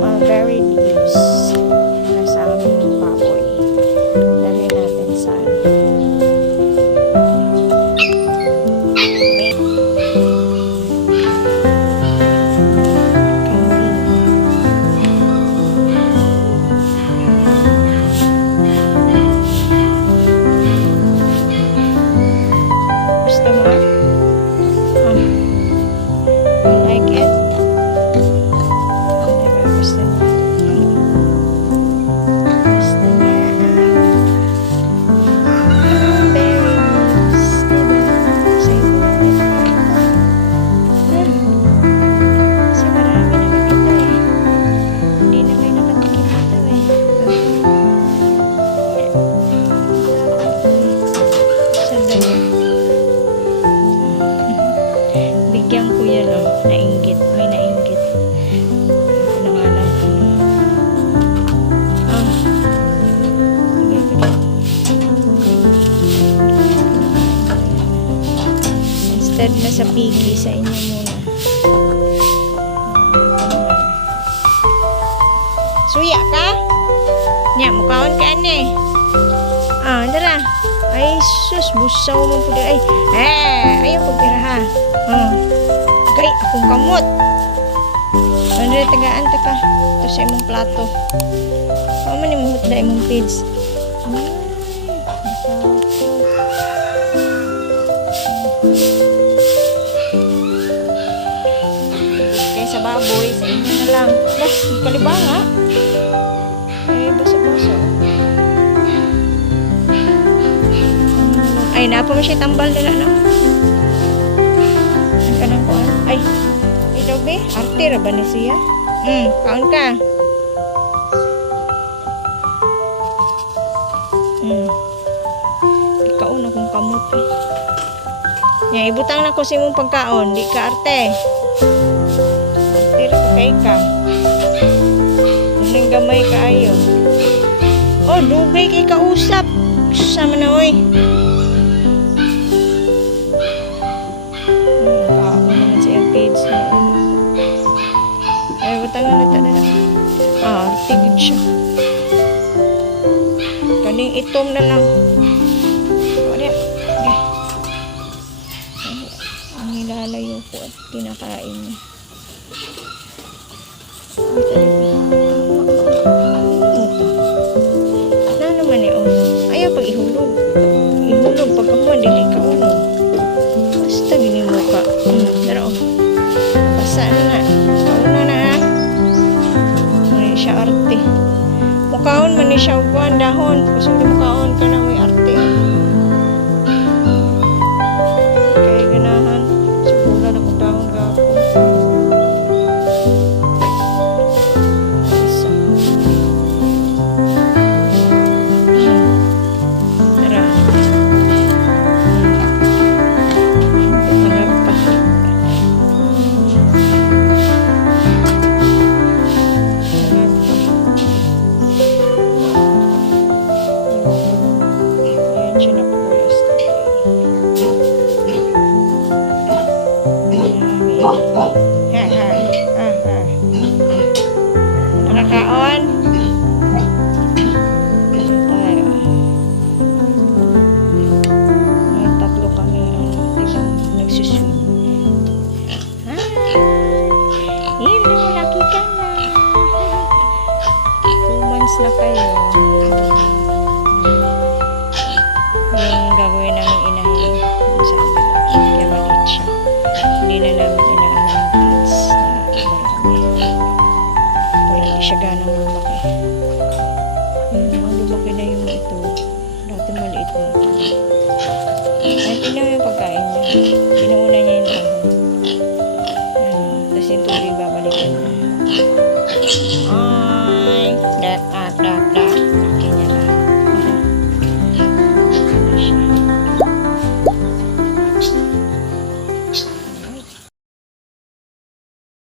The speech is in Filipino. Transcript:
Mulberry leaves. Para sa aming baboy. Dali natin sa gusto mo? You like it? Diba gusto niya? Gusto niya. Berries. Diba? Sa'yo ko lang ito. Kasi marami naman ito eh. Hindi na kayo nakatikim ito eh. Sandali. Bigyan ko yan o. Nainggit. May nainggit. Pinangalan ko. Ah. Bigay ko dyan. Instead na sa piggy, sa inyo muna. Suya ka? Nya, mukhaon ka ane. Ah, dara. Ay, sus, busaw mo po ay. Ayaw po tira ha. Okay, akong kamot. Ano tagaan ta ka? Ito sa imong plato. Ako man yung hutda imong pids. Kaya sa baboy, sa inyo na lang. Lah, kalibang ha? Ay, basa-basa. Ay, napa mo siya tambal nila, no? Kanang kuan. Ay, ito be, arte ra ba ni siya? Kaon ka. Ikaon akong kamot eh. Nya, ibutang na ko sa imong pagkaon, di ka arte. Arte ra ko kay ka. Nang gamay kaayo. Oh, dugay kay kausap. Sama na oy. Ay, butangan na ito na. Tigid siya. Kaning itom na lang. Okay. Ang nilalayo ko at kinakain niya. Na naman eh. Ayaw pag ihulog. Ihulog pag ako dili ka uno. Basta gini mo ka. Pero basa na. Kauna na ha. Mani siya arte. Mukaon man ni siya upuan dahon. Gusto ko mukaon ka na may arte. Kaya ganahan. Siguro na kung dahon ka ako. Tara. Pangarap pa. Nakakaon. Tayo. May tatlo kami nagsuswim. Hello, laki ka na. 2 months na kayo. Yung gagawin namin inahin sa kabila. Kaya maliit siya. Hindi na namin inaan ng kids na marami. Wala hindi siya ganang lumaki. Lumaki na yung ito. Dati maliit mo. Ay, tinaw yung pagkain niya. Pinuuna niya yung tahon. Tapos yung tubig babalikan.